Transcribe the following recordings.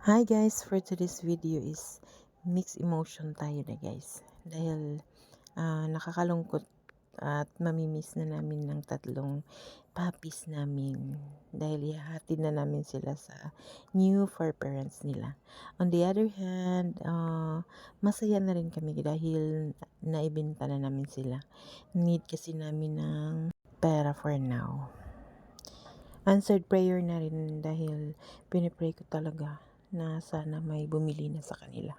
Hi guys, for today's video is mixed emotion tayo na guys. Dahil nakakalungkot at mamimiss na namin ng tatlong puppies namin. Dahil ihahatid na namin sila sa new fur parents nila. On the other hand, masaya na rin kami dahil naibenta na namin sila. Need kasi namin ng pera for now. Answered prayer na rin dahil pinipray ko talaga na sana may bumili na sa kanila.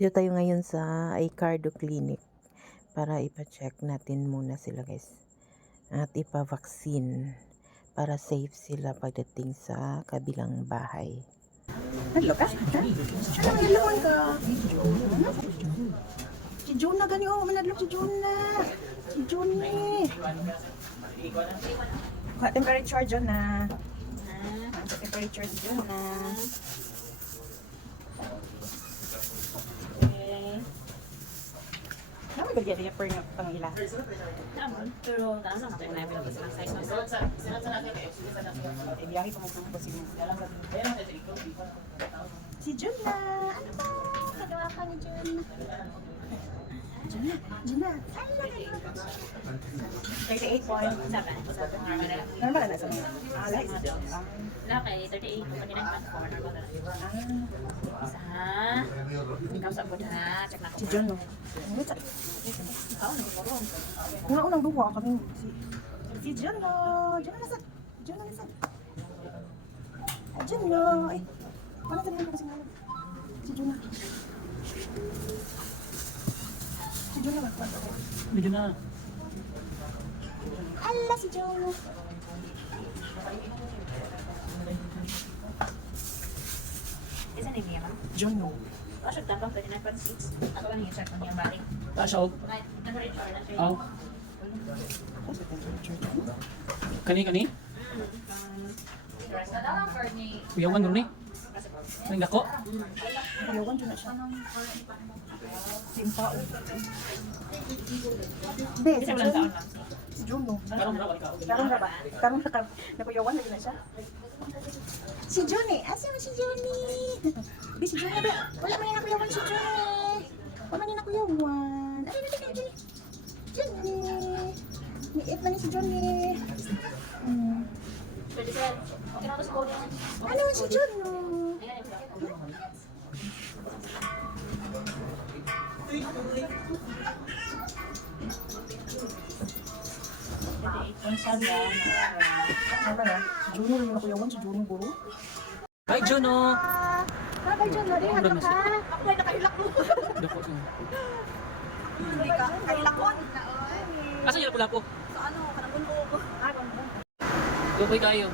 Ito tayo ngayon sa Icardo Clinic para ipa-check natin muna sila guys at ipa-vaccine para safe sila pagdating sa kabilang bahay. Hello ka? Ano ilawan ka? Si Juna gani oh, manadlok si Juna. Si Juni. Kuha temperature Juna. Sa temperature si Juna. Okay. Naman ba diya per pangila? Naman, pero nasa natin na yung silang size na Biyahe pa mo po si Si Juna. Ano ba? Kagawa ka ni Juna. Juna. Ay, 38.7. Normal na sa mga. Alay. Laki, 38 ko kanina yung 4 normal na. Isa ha. Ikaw sa abod ha. Check na ako. Si John, no? Ikaw, nagkaroon. Unang duwa kami. Si John, no? John, nasad? John, nasad? John, no? Ay, paano sabihin ko kasi nga? Si John, no? Si John, no? Medyo na. Ala, si John, no? Isa na yung Mia, John, no? Pasok tapang 39.6. Ako lang yung check ng yung balik. Pasok. Temperature na siya. Oh. Kani. Kuyawan mo ni. Nang dako. Ayawan, John na siya. Simpao. Hindi, si Isa John. walang taon lang. Si John, no? Karong ra ka. Karong na ba? Karong na nakuyawan lagi na siya. Si Johnny! Asa mo si Johnny? Di si Johnny ba? Wala man yung nakuyawan si Johnny. Wala man yung nakuyawan. Ano na Johnny? Johnny! Niit man ni si Johnny. Pwede sila. Okay na ito sa podium. Ano man si Johnny? Ayan yung Ano na? Si Johnny rin yung nakuyawan. Si Johnny buro. Hi Juno. Bye Johnny. Halo ka? Ako ay nakahilak mo. Dako sa. Hindi ka. Kahilakon. Asa yung pula po? Sa ano? Kanang bunog. Ah, bunog. Dukoy kayo.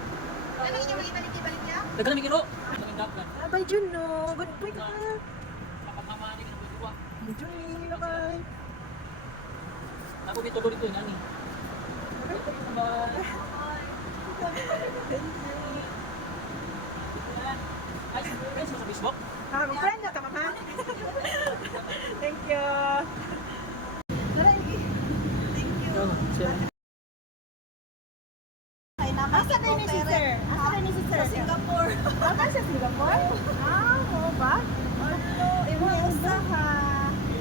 Ano yung ibalik niya? Dagan mi kiro. Nang dagan. Bye Juno. Good boy ka. Papamani ka ng buwa. Johnny, nakay. Ako dito dito nani. Ay, friends mo sa Facebook? Mag-friend na ka, mama. Thank you. Oh, sir. Asa na ni sister? Asa na ni sister? Sa Singapore. Asa sa Singapore? Oo ba? Ano, imo usa ha.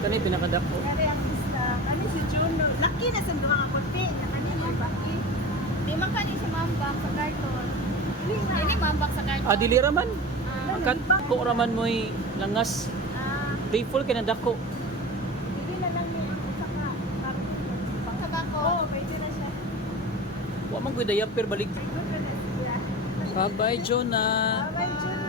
Kani pinakadako. Kani ang isa. Kani si Juno. Laki na sa mga konti. Kani mo baki. Di man kani si Mambak sa carton. Ini mambak sa karton. Dili ra man. Akat ko ra man moy langas. Day full kay nadako. Hindi na lang ni ang usa ka. Tabako. Oo, pwede na siya. Wa man gud diaper balik. Good na siya. Bye-bye Jonah. Bye, Juno.